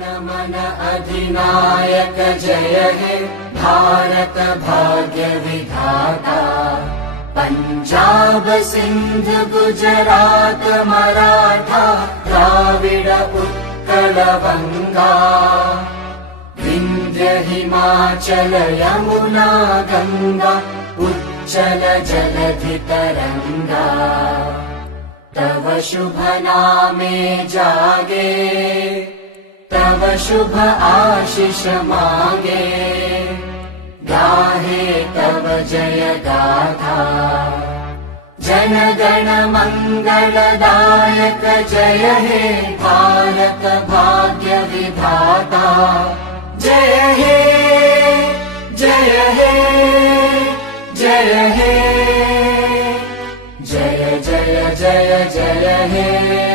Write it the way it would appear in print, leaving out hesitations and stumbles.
मन अधिनायक जय हे भारत भाग्य विधाता। पंजाब सिंध गुजरात मराठा द्राविड उत्कल बंगा। विंध्य हिमाचल यमुना गंगा उच्चल जलधि तरंगा। तव शुभ नामे जागे तव शुभ आशीष मांगे। गाहे तव जय गाथा जन गण मंगलदायक जय हे भारत भाग्य विधाता। जय हे जय हे जय हे जय जय जय जय हे।